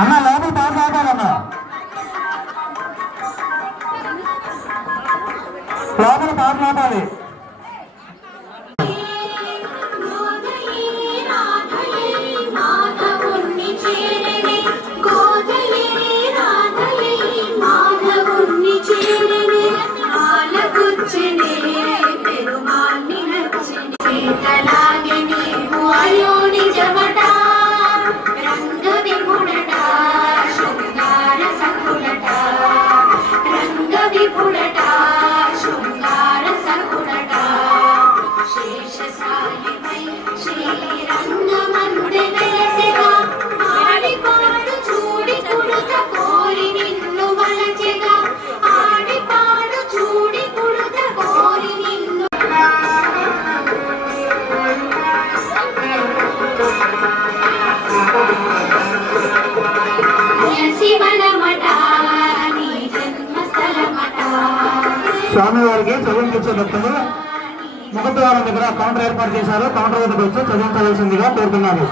అన్న లోపల పాట ఆడాలన్నా, లోపల పాటలు ఆడాలి. స్వామివారికి చదివించే భక్తులు ముఖద్వారం దగ్గర కౌంటర్ ఏర్పాటు చేశారు. కౌంటర్ వద్దకు వచ్చి చదివించవలసిందిగా కోరుతున్నారు.